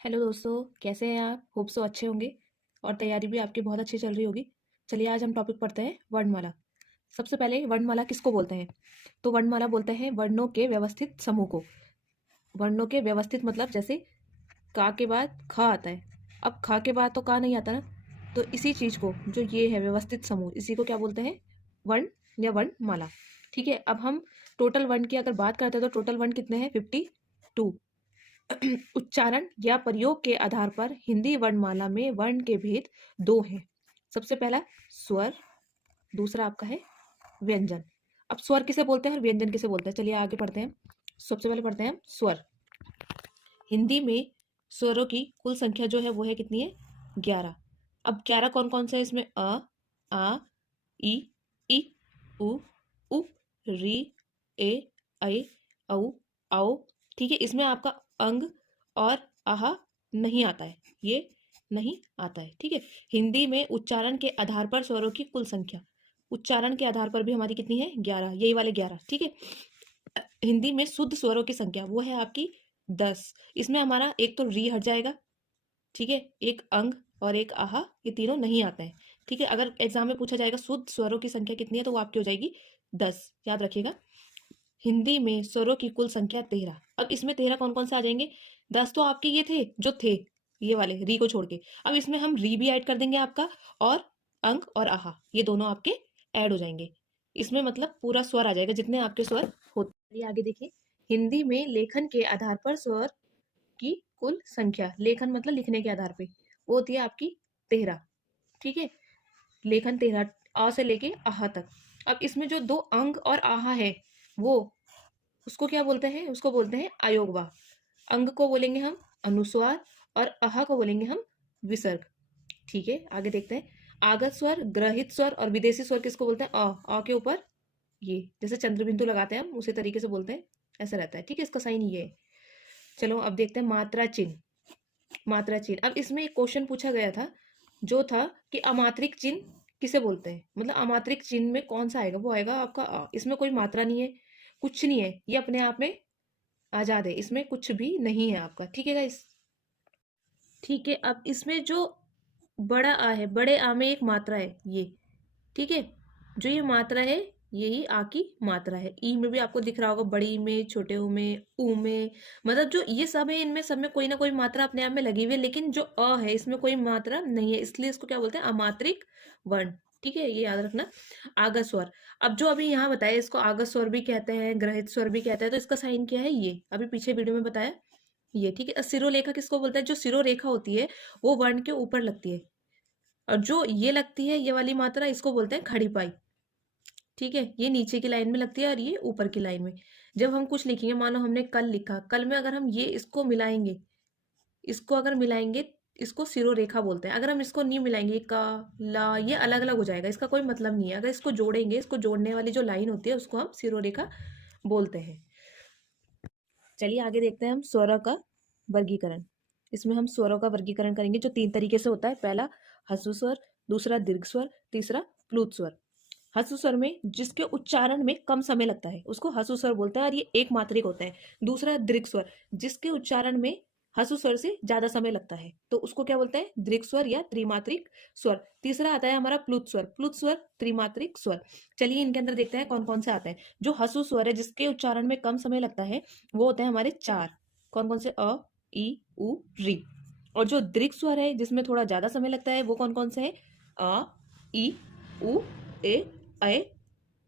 Hello दोस्तों, कैसे हैं आप? होप सो अच्छे होंगे और तैयारी भी आपकी बहुत अच्छी चल रही होगी। चलिए आज हम टॉपिक पढ़ते हैं वर्णमाला। सबसे पहले वर्णमाला किसको बोलते हैं? तो वर्णमाला बोलते हैं वर्णों के व्यवस्थित समूह को। वर्णों के व्यवस्थित मतलब जैसे का के बाद ख आता है। अब ख के बाद तो का नहीं आता ना, तो इसी चीज़ को जो ये है व्यवस्थित समूह, इसी को क्या बोलते हैं? वर्ण या वर्णमाला। ठीक है, अब हम टोटल वर्ण की अगर बात करते हैं तो टोटल वर्ण कितने हैं? 52। उच्चारण या प्रयोग के आधार पर हिंदी वर्णमाला में वर्ण के भेद दो हैं। सबसे पहला स्वर, दूसरा आपका है व्यंजन। अब स्वर किसे बोलते हैं और व्यंजन किसे बोलते हैं, चलिए आगे पढ़ते हैं। सबसे पहले पढ़ते हैं हम स्वर। हिंदी में स्वरों की कुल संख्या जो है वो है कितनी है? 11। अब 11 कौन कौन से है इसमें? आ, ई, उ, उ, री, ए, ऐ, औ, औ। ठीक है, इसमें आपका अंग और आह नहीं आता है, ये नहीं आता है। ठीक है, हिंदी में उच्चारण के आधार पर स्वरों की कुल संख्या, उच्चारण के आधार पर भी हमारी कितनी है? 11, यही वाले 11। ठीक है, हिंदी में शुद्ध स्वरों की संख्या वो है आपकी 10। इसमें हमारा एक तो री हट जाएगा, ठीक है, एक अंग और एक आह, ये तीनों नहीं आते हैं। ठीक है, अगर एग्जाम में पूछा जाएगा शुद्ध स्वरों की संख्या कितनी है तो वो आपकी हो जाएगी 10, याद रखिएगा। हिंदी में स्वरों की कुल संख्या 13। अब इसमें 13 कौन कौन से आ जाएंगे? 10 तो आपके ये थे जो थे, ये वाले री को छोड़ के। अब इसमें हम री भी ऐड कर देंगे आपका, और अंग और आहा ये दोनों आपके ऐड हो जाएंगे। इसमें मतलब पूरा स्वर आ जाएगा जितने आपके स्वर होते हैं। आगे देखिए, हिंदी में लेखन के आधार पर स्वर की कुल संख्या, लेखन मतलब लिखने के आधार पे, वो होती है आपकी 13। ठीक है, लेखन 13, अ से लेके आह तक। अब इसमें जो दो अंग और आह है वो, उसको क्या बोलते हैं? उसको बोलते हैं अयोगवा। अंग को बोलेंगे हम अनुस्वार और आह को बोलेंगे हम विसर्ग। ठीक है, आगे देखते हैं। आगत स्वर, ग्रहित स्वर और विदेशी स्वर किसको बोलते हैं? अ के ऊपर ये जैसे चंद्र बिंदु लगाते हैं हम, उसी तरीके से बोलते हैं, ऐसा रहता है। ठीक है, इसका साइन ये है। चलो अब देखते हैं मात्रा चिन्ह। मात्रा चिन्ह, अब इसमें एक क्वेश्चन पूछा गया था जो था कि अमात्रिक चिन्ह किसे बोलते हैं, मतलब अमात्रिक चिन्ह में कौन सा आएगा? वो आएगा आपका अ। इसमें कोई मात्रा नहीं है, कुछ नहीं है, ये अपने आप में आजाद है, इसमें कुछ भी नहीं है आपका। ठीक है गाइस, ठीक है। अब इसमें जो बड़ा आ है, बड़े आ में एक मात्रा है ये। ठीक है, जो ये मात्रा है यही आ की मात्रा है। ई में भी आपको दिख रहा होगा, बड़ी में, छोटे ऊ में, ऊ में, मतलब जो ये सब है इनमें सब में कोई ना कोई मात्रा अपने आप में लगी हुई है, लेकिन जो अ है इसमें कोई मात्रा नहीं है, इसलिए इसको क्या बोलते हैं? अमात्रिक वर्ण। ठीक है, ये याद रखना। आगत स्वर, अब जो अभी यहाँ बताया इसको आगत स्वर भी कहते हैं, ग्रहित स्वर भी कहते हैं, तो इसका साइन क्या है? ये अभी पीछे वीडियो में बताया ये। ठीक है, सिरोलेखा किसको बोलते हैं? जो सिरोरेखा होती है वो वर्ण के ऊपर लगती है, और जो ये लगती है ये वाली मात्रा, इसको बोलते हैं खड़ी पाई। ठीक है, ये नीचे की लाइन में लगती है और ये ऊपर की लाइन में। जब हम कुछ लिखेंगे, मानो हमने कल लिखा, कल में अगर हम ये इसको मिलाएंगे, इसको अगर मिलाएंगे, इसको सिरोरेखा बोलते हैं। अगर हम इसको नहीं मिलाएंगे, का, ला, ये अलग अलग हो जाएगा, इसका कोई मतलब नहीं है। अगर इसको जोड़ेंगे, इसको जोड़ने वाली जो लाइन होती है उसको हम सिरोरेखा बोलते हैं। चलिए आगे देखते हैं हम स्वरों का वर्गीकरण। इसमें हम स्वरों का वर्गीकरण करेंगे जो 3 तरीके से होता है। पहला ह्रस्व स्वर, दूसरा दीर्घ स्वर, तीसरा प्लुत स्वर। ह्रस्व स्वर में जिसके उच्चारण में कम समय लगता है उसको ह्रस्व स्वर बोलते हैं, और ये एक मात्रिक होता है। दूसरा दीर्घ स्वर, जिसके उच्चारण में ह्रस्व स्वर से ज्यादा समय लगता है तो उसको क्या बोलते हैं? दीर्घ स्वर या त्रिमात्रिक स्वर। तीसरा आता है हमारा प्लुत स्वर, प्लुत स्वर, त्रिमात्रिक स्वर। चलिए इनके अंदर देखते हैं कौन कौन से आते हैं। जो ह्रस्व स्वर है जिसके उच्चारण में कम समय लगता है वो होते हैं हमारे 4। कौन कौन से? अ, ई, उ, री। और जो दीर्घ स्वर है जिसमें थोड़ा ज्यादा समय लगता है वो कौन कौन से है? अ, ई, उ, ए, ऐ,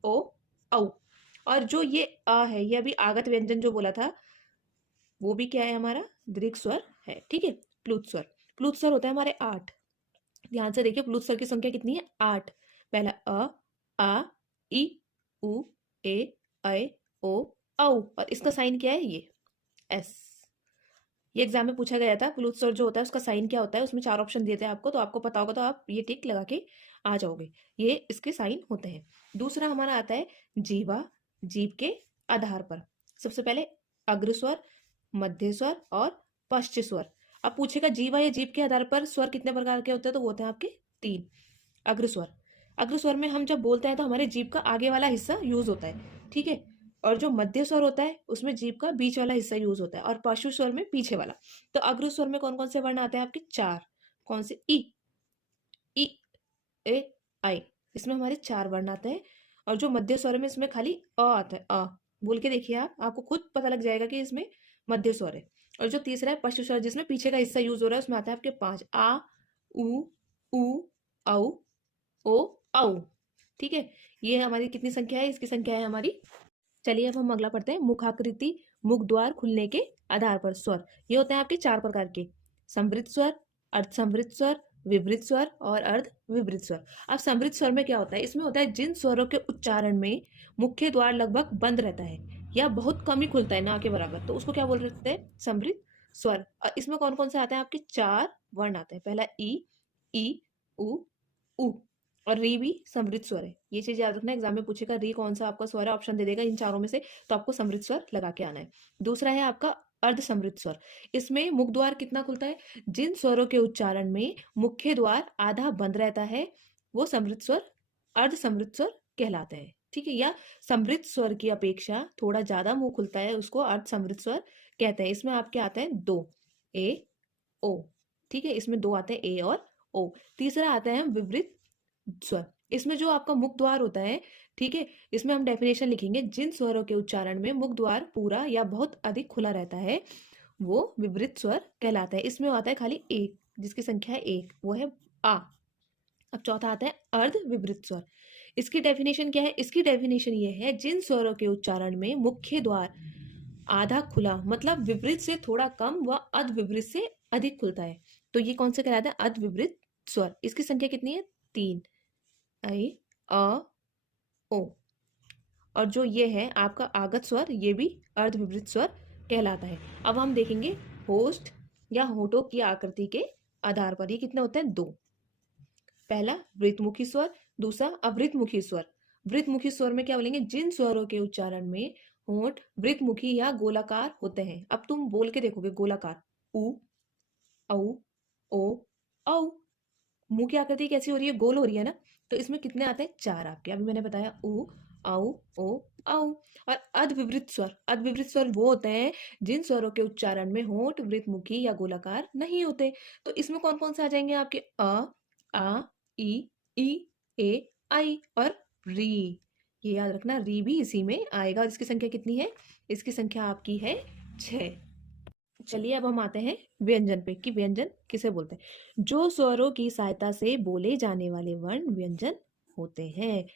ओ, औ। और जो ये अ है, ये अभी आगत व्यंजन जो बोला था वो भी क्या है? हमारा दीर्घ स्वर है। ठीक है, प्लुत स्वर, प्लुत स्वर होता है हमारे 8। ध्यान से देखिए, प्लुत स्वर की संख्या कितनी है? 8। पहला अ, आ, ई, उ, ए, ऐ, ओ, औ, और इसका साइन क्या है? ये एस। ये एग्जाम में पूछा गया था, प्लुत स्वर जो होता है उसका साइन क्या होता है। उसमें 4 ऑप्शन दिए थे आपको, तो आपको पता होगा तो आप ये टिक लगा के आ जाओगे। ये इसके साइन होते हैं। दूसरा हमारा आता है जीवा, जीभ के आधार पर। सबसे पहले अग्र स्वर, मध्य स्वर और पश्च स्वर। अब पूछेगा जीवा या जीभ के आधार पर स्वर कितने प्रकार के होते हैं, तो वो होते हैं आपके 3। अग्र स्वर, अग्र स्वर में हम जब बोलते हैं तो हमारे जीभ का आगे वाला हिस्सा यूज होता है। ठीक है, और जो मध्य स्वर होता है उसमें जीभ का बीच वाला हिस्सा यूज होता है, और पशु स्वर में पीछे वाला। तो अग्र स्वर में कौन कौन से वर्ण आते हैं आपके? चार। कौन से? ई, ई, ए, आई। इसमें हमारे चार वर्ण आते हैं। और जो मध्य स्वर में इसमें खाली अ आता है, अ। बोल के देखिए आप, आपको खुद पता लग जाएगा कि इसमें मध्य स्वर है। और जो तीसरा है पशु स्वर, जिसमें पीछे का हिस्सा यूज हो रहा है, उसमें आता है आपके पांच, आ, उ, उ, औ, ओ, औ। ठीक है, ये हमारी कितनी संख्या है? इसकी संख्या है हमारी। चलिए अब हम अगला पढ़ते हैं। मुखाकृति, मुख द्वार खुलने के आधार पर स्वर, ये होते हैं आपके चार प्रकार के: समृद्ध स्वर, अर्ध समृद्ध स्वर, विवृत स्वर और अर्ध विवृत स्वर। अब समृद्ध स्वर में क्या होता है? इसमें होता है जिन स्वरों के उच्चारण में मुख्य द्वार लगभग बंद रहता है या बहुत कम ही खुलता है, ना के बराबर, तो उसको क्या बोल रहे हैं? समृद्ध स्वर। और इसमें कौन कौन से आते हैं आपके? चार वर्ण आते हैं। पहला ई, उ, उ। और री भी समृद्ध स्वर है, ये चीज याद रखना। एग्जाम में पूछेगा री कौन सा आपका स्वर है, ऑप्शन दे देगा इन चारों में से, तो आपको समृद्ध स्वर लगा के आना है। दूसरा है आपका अर्ध समृद्ध स्वर। इसमें मुख द्वार कितना खुलता है? जिन स्वरों के उच्चारण में मुख्य द्वार आधा बंद रहता है वो समृद्ध स्वर, अर्ध समृद्ध स्वर कहलाते हैं। ठीक है, या समृद्ध स्वर की अपेक्षा थोड़ा ज्यादा मुंह खुलता है, उसको अर्ध समृद्ध स्वर कहते हैं। इसमें आपके आते हैं दो, ए, ओ। ठीक है, इसमें दो आते हैं, ए और ओ। तीसरा आता है विवृत स्वर। इसमें जो आपका मुख द्वार होता है, ठीक है, इसमें हम डेफिनेशन लिखेंगे: जिन स्वरों के उच्चारण में मुख द्वार पूरा या बहुत अधिक खुला रहता है वो विवृत स्वर कहलाता है। इसमें आता है खाली एक, जिसकी संख्या है एक, वो है आ। अब चौथा आता है अर्ध विवृत स्वर। इसकी डेफिनेशन क्या है? इसकी डेफिनेशन ये है: जिन स्वरों के उच्चारण में मुख्य द्वार आधा खुला, मतलब विपरीत से थोड़ा कम, व अध विपरीत से अधिक खुलता है, तो ये कौन से कहलाता है? अध विपरीत स्वर। इसकी संख्या कितनी है? तीन, आई, अ, ओ। और जो ये है आपका आगत स्वर, ये भी अर्ध विपरीत स्वर कहलाता है। अब हम देखेंगे होस्ट या होठों की आकृति के आधार पर ये कितने होते हैं? दो। पहला वृत्तमुखी स्वर, दूसरा अवृतमुखी स्वर। वृत्तमुखी स्वर में क्या बोलेंगे? जिन स्वरों के उच्चारण में होंठ वृत्तमुखी या गोलाकार होते हैं। अब तुम बोल के देखोगे गोलाकार, उ, औ, ओ, औ। मुंह की आकृति कैसी हो रही है? गोल हो रही है ना। तो इसमें कितने आते हैं? चार आपके। अभी मैंने बताया उ, औ, ओ, औ। और अधविवृत स्वर, अधविवृत स्वर वो होते हैं जिन स्वरों के उच्चारण में होंठ वृत्तमुखी या गोलाकार नहीं होते। तो इसमें कौन कौन से आ जाएंगे आपके? आ, ई, ए, आई और री। ये याद रखना, री भी इसी में आएगा। और इसकी संख्या कितनी है? इसकी संख्या आपकी है 6। चलिए अब हम आते हैं व्यंजन पे, कि व्यंजन किसे बोलते हैं। जो स्वरों की सहायता से बोले जाने वाले वर्ण व्यंजन होते हैं।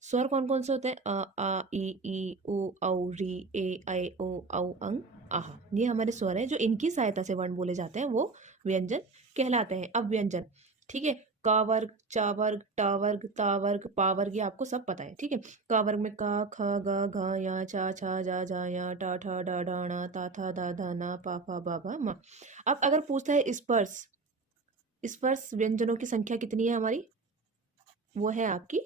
स्वर कौन कौन से होते हैं? आ, ई, उ, औ, री, ए, ऐ, ओ, औ, अंग, आह। ये हमारे स्वर हैं, जो इनकी सहायता से वर्ण बोले जाते हैं वो व्यंजन कहलाते हैं। अब व्यंजन, ठीक है, क वर्ग, च वर्ग, ट वर्ग, त वर्ग, पा वर्ग, ये आपको सब पता है। ठीक है, क वर्ग में क, ख, ग, घ, य, छ, जा, य, ट, ठ, ड, ढ, ण, त, थ, द, ध, न, प, फ, ब, भ, म। अब अगर पूछता है स्पर्श, स्पर्श व्यंजनों की संख्या कितनी है हमारी? वो है आपकी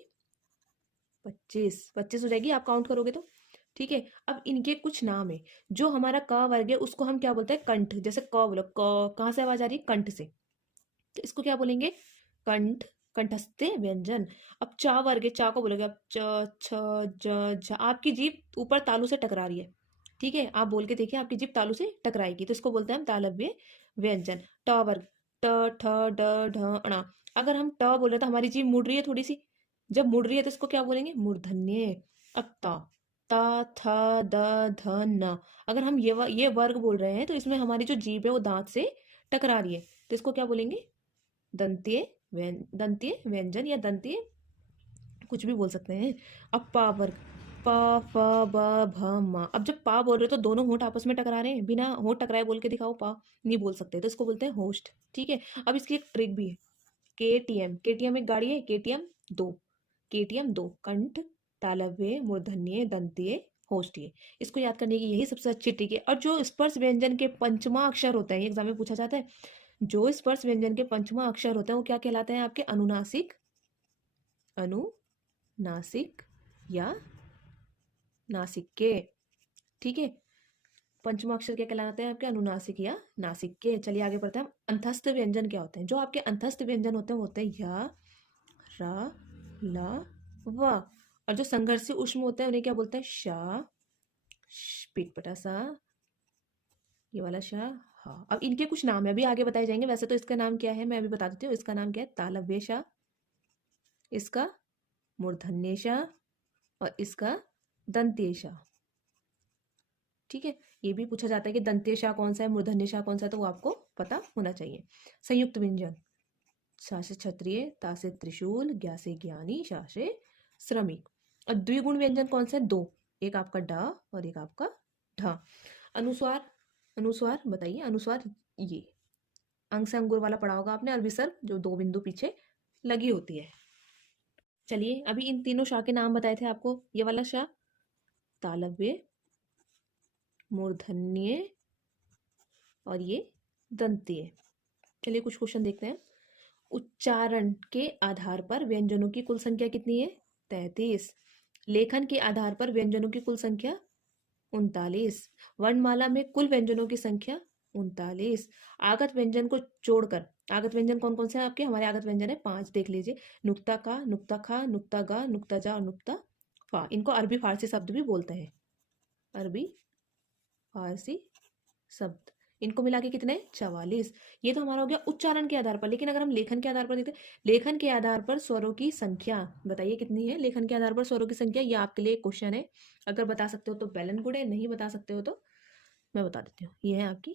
25। 25 हो जाएगी आप काउंट करोगे तो। ठीक है, अब इनके कुछ नाम है। जो हमारा क वर्ग है उसको हम क्या बोलते हैं? कंठ। जैसे क बोलो, क कहाँ से आवाज आ रही है? कंठ से, तो इसको क्या बोलेंगे? कंठ, कंठस्थ व्यंजन। अब चा वर्ग है, चा को बोलोगे अब च, छ, ज, झ। आपकी जीभ ऊपर तालू से टकरा रही है, ठीक है, आप बोल के देखिए आपकी जीभ तालू से टकराएगी, तो इसको बोलते हैं हम तालव्य व्यंजन। ट वर्ग, ट, ठ, ड, ढ, ण। अगर हम ट बोल रहे तो हमारी जीभ मुड़ रही है थोड़ी सी, जब मुड़ रही है तो इसको क्या बोलेंगे? मूर्धन्य। अब ता, ता, थ, द, ध, न। अगर हम ये वर्ग बोल रहे हैं तो इसमें हमारी जो जीभ है वो दांत से टकरा रही है, तो इसको क्या बोलेंगे? दंतीय दंतीय व्यंजन, या दंतीय कुछ भी बोल सकते हैं। अब पा वर्ग, प, फ, ब, भ, म। अब जब पा बोल रहे हो तो दोनों होंठ आपस में टकरा रहे हैं, बिना होंठ टकराए बोल के दिखाओ, पा नहीं बोल सकते, तो इसको बोलते हैं होस्ट। ठीक है, अब इसकी एक ट्रिक भी है। केटीएम, केटीएम एक गाड़ी है, केटीएम दो, केटीएम दो, कंठ, तालव्य, मूर्धन्य, दंतीय, होष्टीय। इसको याद करने की यही सबसे अच्छी ट्रिक है। और जो स्पर्श व्यंजन के पंचमा अक्षर होते हैं, एग्जाम में पूछा जाता है, जो स्पर्श व्यंजन के पंचमा अक्षर होते हैं वो क्या कहलाते हैं आपके? अनुनासिक, अनुनासिक या नासिक। ठीक है, पंचमा अक्षर क्या कहलाते हैं आपके? अनुनासिक या नासिक के। चलिए आगे बढ़ते हैं। अंतस्थ व्यंजन क्या होते हैं? जो आपके अंतस्थ व्यंजन होते हैं वो होते हैं य, र, ल, व। और जो संघर्षी उष्म होते हैं उन्हें क्या बोलते हैं? श, पीट पटा सा, ये वाला शा, हाँ। अब इनके कुछ नाम है, अभी आगे बताए जाएंगे। वैसे तो इसका नाम क्या है मैं अभी बता देती हूँ। इसका नाम क्या है? तालव्य शा, इसका मूर्धन्य शा और इसका दंत्य शा। ठीक है, ये भी पूछा जाता है कि दंत्य शा कौन सा है, मूर्धन्य शा कौन सा है, तो वो आपको पता होना चाहिए। संयुक्त व्यंजन, सा से क्षत्रिय, ता से त्रिशूल, ज्ञा से ज्ञानी, शा से श्रमिक। और द्विगुण व्यंजन कौन सा है? दो, एक आपका डा और एक आपका ढा। अनुस्वार, अनुस्वार बताइए। अनुस्वार ये अंग से अंगुर वाला पढ़ा होगा आपने, और विसर्ग जो दो बिंदु पीछे लगी होती है। चलिए अभी इन तीनों शाह के नाम बताए थे आपको। ये वाला शाह तालव्य, मूर्धन्य और ये दंत्य। चलिए कुछ क्वेश्चन देखते हैं। उच्चारण के आधार पर व्यंजनों की कुल संख्या कितनी है? 33। लेखन के आधार पर व्यंजनों की कुल संख्या 39। वर्णमाला में कुल व्यंजनों की संख्या 39। आगत व्यंजन को जोड़कर, आगत व्यंजन कौन कौन से हैं आपके? हमारे आगत व्यंजन है 5, देख लीजिए। नुक्ता का, नुक्ता खा, नुक्ता गा, नुक्ता जा और नुक्ता फा। इनको अरबी फारसी शब्द भी बोलते हैं, अरबी फारसी शब्द। इनको मिला के कितने? 44। ये तो हमारा हो गया उच्चारण के आधार पर। लेकिन अगर हम लेखन के आधार पर देखते हैं, लेखन के आधार पर स्वरों की संख्या बताइए कितनी है? लेखन के आधार पर स्वरों की संख्या, ये आपके लिए क्वेश्चन है। अगर बता सकते हो तो वेल एंड गुड है, नहीं बता सकते हो तो मैं बता देती हूँ। ये है आपकी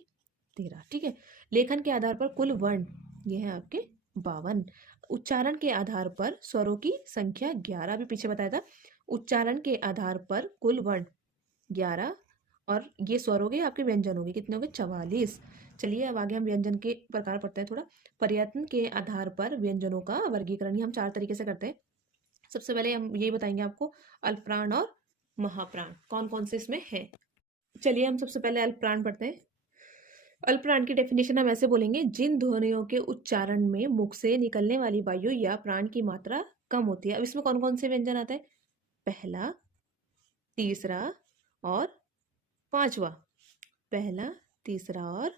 13। ठीक है, लेखन के आधार पर कुल वर्ण ये है आपके 52। उच्चारण के आधार पर स्वरों की संख्या 11, भी पीछे बताया था। उच्चारण के आधार पर कुल वर्ण 11 और ये स्वर हो गए आपके, व्यंजन हो गए कितने हो गए? 44। चलिए अब आगे हम व्यंजन के प्रकार पढ़ते हैं थोड़ा। प्रयत्न के आधार पर व्यंजनों का वर्गीकरण हम 4 तरीके से करते हैं। सबसे पहले हम यही बताएंगे आपको, अल्पप्राण और महाप्राण कौन कौन से इसमें है। चलिए हम सबसे पहले अल्पप्राण पढ़ते हैं। अल्पप्राण की डेफिनेशन हम ऐसे बोलेंगे, जिन ध्वनियों के उच्चारण में मुख से निकलने वाली वायु या प्राण की मात्रा कम होती है। अब इसमें कौन कौन से व्यंजन आते हैं? पहला, तीसरा और पांचवा। पहला, तीसरा और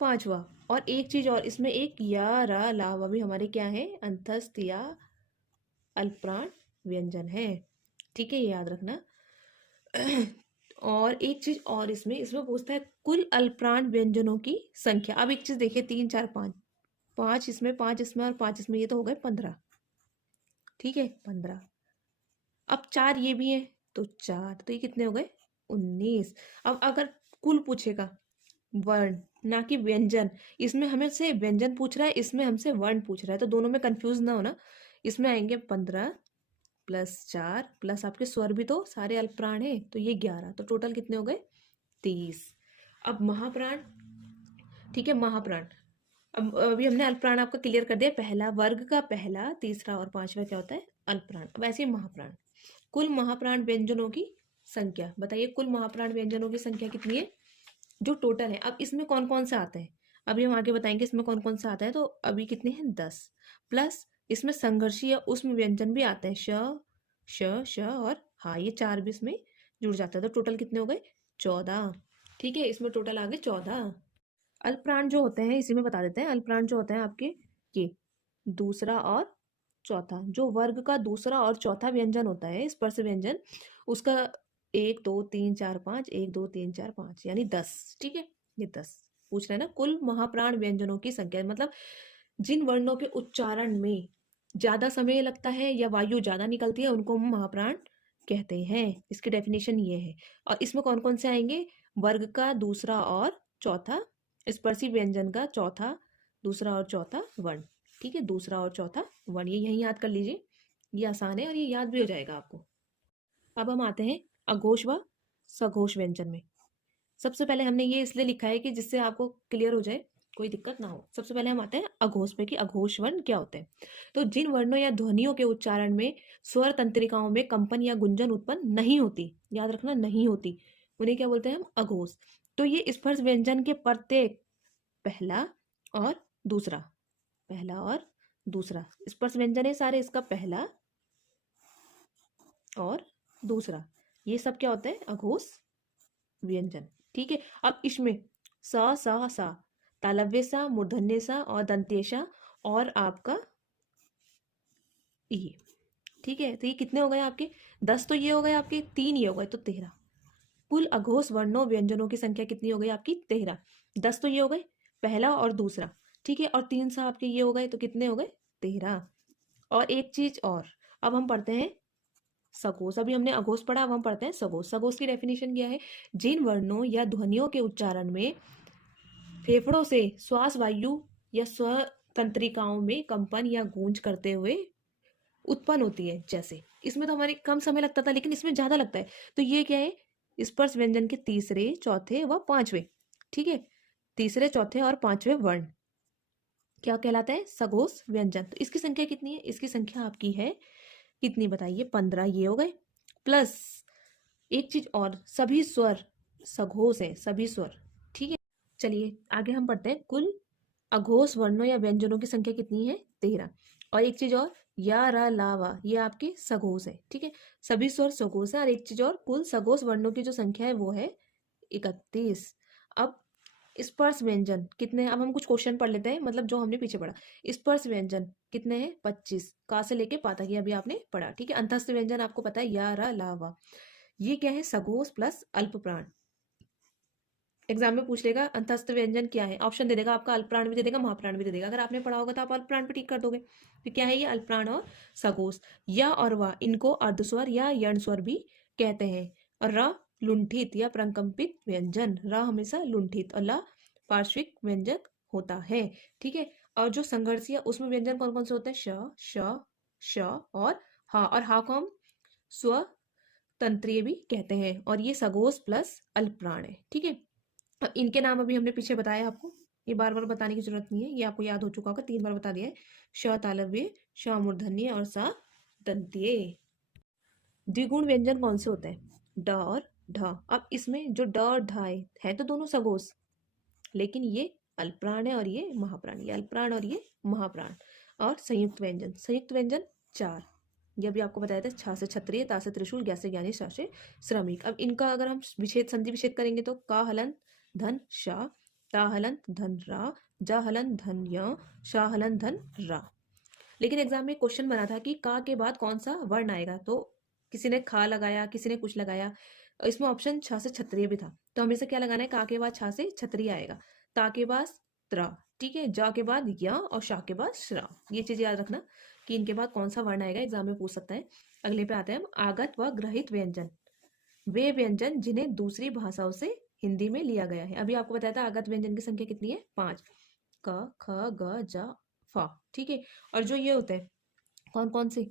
पांचवा। और एक चीज और, इसमें एक या रा लावा भी हमारे क्या है? अंतस्थ या अल्पप्राण व्यंजन है। ठीक है, ये याद रखना। और एक चीज और, इसमें इसमें पूछता है कुल अल्पप्राण व्यंजनों की संख्या। अब एक चीज देखिए, 3 4 5, 5 इसमें, 5 इसमें और 5 इसमें, ये तो हो गए 15। ठीक है, 15। अब 4 ये भी है तो 4, तो ये कितने हो गए? 19। अब अगर कुल पूछेगा, वर्ण ना कि व्यंजन, इसमें हमें से व्यंजन पूछ रहा है, इसमें हमसे वर्ण पूछ रहा है, तो दोनों में कंफ्यूज ना होना। इसमें आएंगे 15 प्लस 4 प्लस आपके स्वर भी तो सारे अल्पप्राण है, तो ये 11, तो टोटल कितने हो गए? 30। अब महाप्राण, ठीक है, महाप्राण। अब अभी हमने अल्पप्राण आपका क्लियर कर दिया। पहला वर्ग का पहला, तीसरा और पांचवा क्या होता है? अल्पप्राण। अब ऐसे महाप्राण, कुल महाप्राण व्यंजनों की संख्या बताइए। कुल महाप्राण व्यंजनों की संख्या कितनी है जो टोटल है? अब इसमें कौन कौन से आते हैं अभी हम आगे बताएंगे, इसमें कौन कौन सा आता है। तो अभी कितने हैं? 10। प्लस इसमें संघर्षी या उसमें व्यंजन भी आते हैं, श और हा, ये 4 भी इसमें जुड़ जाता है, तो टोटल कितने हो गए? 14। ठीक है, इसमें टोटल आ गए 14। अल्पप्राण जो होते हैं इसी में बता देते हैं। अल्पप्राण जो होते हैं आपके, ये दूसरा और चौथा, जो वर्ग का दूसरा और चौथा व्यंजन होता है, स्पर्श व्यंजन, उसका 1 2 3 4 5, 1 2 3 4 5 यानी 10। ठीक है, ये 10 पूछ रहे हैं ना। कुल महाप्राण व्यंजनों की संख्या मतलब जिन वर्णों के उच्चारण में ज्यादा समय लगता है या वायु ज्यादा निकलती है, उनको हम महाप्राण कहते हैं। इसकी डेफिनेशन ये है। और इसमें कौन कौन से आएंगे? वर्ग का दूसरा और चौथा, स्पर्शी व्यंजन का चौथा, दूसरा और चौथा वर्ण। ठीक है, दूसरा और चौथा वर्ण, ये यहीं याद कर लीजिए, ये आसान है और ये याद भी हो जाएगा आपको। अब हम आते हैं अघोष व सघोष व्यंजन में। सबसे पहले हमने ये इसलिए लिखा है कि जिससे आपको क्लियर हो जाए, कोई दिक्कत ना हो। सबसे पहले हम आते हैं अघोष पे कि अघोष वर्ण क्या होते हैं। तो जिन वर्णों या ध्वनियों के उच्चारण में स्वर तंत्रिकाओं में कंपन या गुंजन उत्पन्न नहीं होती, याद रखना नहीं होती, उन्हें क्या बोलते हैं हम? अघोष। तो ये स्पर्श व्यंजन के प्रत्येक पहला और दूसरा, पहला और दूसरा स्पर्श व्यंजन है सारे, इसका पहला और दूसरा, ये सब क्या होते हैं? अघोष व्यंजन। ठीक है, अब इसमें सा सा सा, तालव्य सा, मूर्धन्य सा और दंत्य सा और आपका ये। ठीक है, तो ये कितने हो गए आपके? 10 तो ये हो गए आपके, 3 ये हो गए, तो 13। कुल अघोष वर्णों व्यंजनों की संख्या कितनी हो गई आपकी? 13। 10 तो ये हो गए, पहला और दूसरा, ठीक है, और 3 सा आपके ये हो गए, तो कितने हो गए? 13। और एक चीज और, अब हम पढ़ते हैं सघोष। अभी हमने अघोष पढ़ा, अब हम पढ़ते हैं सघोष। सघोष की डेफिनेशन क्या है? जिन वर्णों या ध्वनियों के उच्चारण में फेफड़ों से श्वास वायु या स्वतंत्रिकाओं में कंपन या गूंज करते हुए उत्पन्न होती है। जैसे इसमें तो हमारे कम समय लगता था, लेकिन इसमें ज्यादा लगता है। तो ये क्या है? स्पर्श व्यंजन के तीसरे, चौथे व पांचवे, ठीक है, तीसरे, चौथे और पांचवे वर्ण क्या कहलाता है? सघोष व्यंजन। तो इसकी संख्या कितनी है? इसकी संख्या आपकी है कितनी बताइए? 15। ये हो गए, प्लस एक चीज और, सभी स्वर सघोष है, सभी स्वर, ठीक है। चलिए आगे हम पढ़ते हैं। कुल अघोष वर्णों या व्यंजनों की संख्या कितनी है? 13। और एक चीज और, या रा ला वा, ये आपके सघोष है, ठीक है, सभी स्वर सघोष है। और एक चीज और, कुल सघोष वर्णों की जो संख्या है वो है 31। अब स्पर्श व्यंजन कितने हैं? अब हम कुछ क्वेश्चन पढ़ लेते हैं, मतलब जो हमने पीछे पढ़ा। स्पर्श व्यंजन कितने हैं? 25। का से लेके पा तक ये अभी आपने पढ़ा, ठीक है। अंतस्थ व्यंजन आपको पता है, या रा ला वा, ये क्या है? सघोष प्लस अल्प प्राण। एग्जाम में पूछ लेगा अंतस्थ व्यंजन क्या है, ऑप्शन दे देगा आपका, अल्प प्राण भी दे देगा, महाप्राण भी दे देगा। अगर आपने पढ़ा होगा तो आप अल्प प्राण पे टिक कर दोगे। तो क्या है ये? अल्प प्राण और सघोष। या और वा, इनको अर्धस्वर या यण स्वर भी कहते हैं। और र लुंठित या प्रकंपित व्यंजन, र हमेशा लुंठित और ला पार्श्विक व्यंजक होता है, ठीक है। और जो संघर्षीय, उसमें व्यंजन कौन कौन से होते हैं? श, श, श और हा। और हा को हम स्व तंत्रीय भी कहते हैं। और ये सघोष प्लस अल्प प्राण है, ठीक है। अब इनके नाम अभी हमने पीछे बताया आपको, ये बार बार बताने की जरूरत नहीं है, ये आपको याद हो चुका होगा, 3 बार बता दिया है। श तालव्य, श मूर्धन्य और सा दंत्य। द्विगुण व्यंजन कौन से होते हैं? ड और ढ। अब इसमें जो ड और ढ है तो दोनों सघोष, लेकिन ये अल्पप्राण है और ये महाप्राण, ये अल्पप्राण और ये महाप्राण। और संयुक्त व्यंजन, संयुक्त व्यंजन 4, ये भी आपको बताया था। छ से क्षत्रिय, ता से त्रिशूल, ज्ञ से ज्ञानी, श से श्रमिक। अब इनका अगर हम विच्छेद, संधि विच्छेद करेंगे तो का हलंत धन श, ता हलंत धन रा, जा हलंत धन य, शा हलंत धन रा। लेकिन एग्जाम में क्वेश्चन बना था कि का के बाद कौन सा वर्ण आएगा, तो किसी ने खा लगाया, किसी ने कुछ लगाया। इसमें ऑप्शन छ से क्षत्रिय भी था, तो हमेशा क्या लगाना है? का के बाद छ से क्षत्रिय आएगा, ता के बाद त्र, ठीक है, जा के बाद य और शा के बाद श्रा। ये चीज याद रखना कि इनके बाद कौन सा वर्ण आएगा, एग्जाम में पूछ सकता है। अगले पे आते हैं हम, आगत व ग्रहित व्यंजन। वे व्यंजन जिन्हें दूसरी भाषाओं से हिंदी में लिया गया है। अभी आपको बताया था आगत व्यंजन की संख्या कितनी है? 5। क, ख, ग, जा, फा, ठीक है। और जो ये होते हैं कौन कौन से?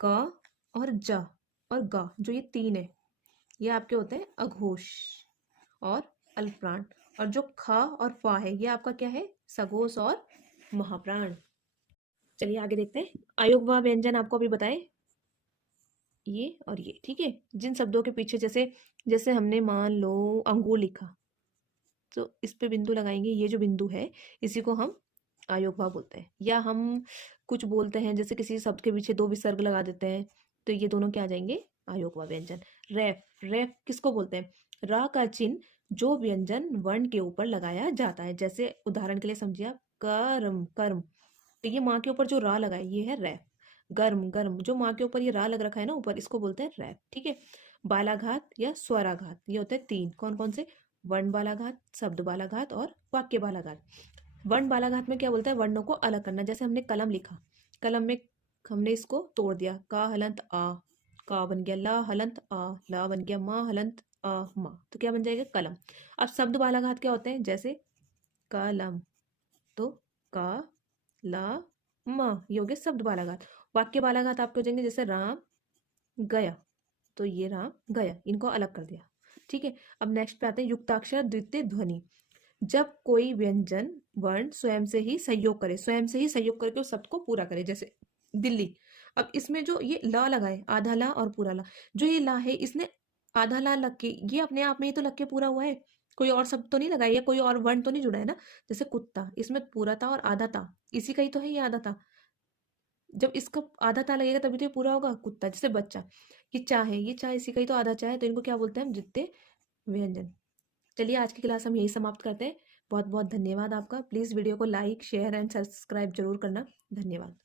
क और जा और गा, जो ये 3 है, ये आपके होते हैं अघोष और अल्पप्राण। और जो ख और फा है, ये आपका क्या है? सघोष और महाप्राण। चलिए आगे देखते हैं। अयोग व व्यंजन आपको अभी बताए, ये और ये, ठीक है। जिन शब्दों के पीछे, जैसे जैसे हमने मान लो अंगूर लिखा, तो इस पे बिंदु लगाएंगे, ये जो बिंदु है इसी को हम अयोगवा बोलते हैं। या हम कुछ बोलते हैं, जैसे किसी शब्द के पीछे 2 विसर्ग लगा देते हैं, तो ये दोनों क्या आ जाएंगे? अयोगवा व्यंजन। रेफ, रेफ किसको बोलते हैं? रा का चिन्ह जो व्यंजन वर्ण के ऊपर लगाया जाता है। जैसे उदाहरण के लिए समझिए आप, कर्म, कर्म, तो ये माँ के ऊपर जो रा लगा है ये है रैफ। गर्म, गर्म, जो माँ के ऊपर ये रा लग रखा है ना ऊपर, इसको बोलते हैं रैफ, ठीक है। बालाघात या स्वराघात, ये होते हैं 3, कौन कौन से? वर्ण बालाघात, शब्द बालाघात और वाक्य बालाघात। वर्ण बालाघात में क्या बोलता है? वर्णों को अलग करना। जैसे हमने कलम लिखा, कलम में हमने इसको तोड़ दिया, का हलंत आ, का बन गया ला हलंत आ, ला बन गया मा हलंत आ मा, तो क्या बन जाएगा? कलम। अब शब्द बालाघात क्या होते हैं? जैसे कलम, तो का ला म, ये हो गया शब्द बालाघात। वाक्य बालाघात आपके हो जाएंगे, जैसे राम गया, तो ये राम गया, इनको अलग कर दिया, ठीक है। अब नेक्स्ट पे आते हैं युक्ताक्षर द्वितीय ध्वनि। जब कोई व्यंजन वर्ण स्वयं से ही सहयोग करे, स्वयं से ही सहयोग करके उस शब्द को पूरा करे, जैसे दिल्ली। अब इसमें जो ये ला लगा है, आधा ला और पूरा ला, जो ये ला है इसने आधा ला लग के, ये अपने आप में ही तो लग के पूरा हुआ है, कोई और शब्द तो नहीं लगाया, या कोई और वर्ण तो नहीं जुड़ा है ना। जैसे कुत्ता, इसमें पूरा था और आधा था, इसी का ही तो है ये आधा था। जब इसका आधा ता लगेगा तभी तो ये पूरा होगा। कुत्ता, जैसे बच्चा, ये चाह है, ये चाह इसी का ही तो आधा चाह है, तो इनको क्या बोलते हैं हम? द्वितीय व्यंजन। चलिए आज की क्लास हम यही समाप्त करते हैं। बहुत बहुत धन्यवाद आपका। प्लीज़ वीडियो को लाइक, शेयर एंड सब्सक्राइब जरूर करना। धन्यवाद।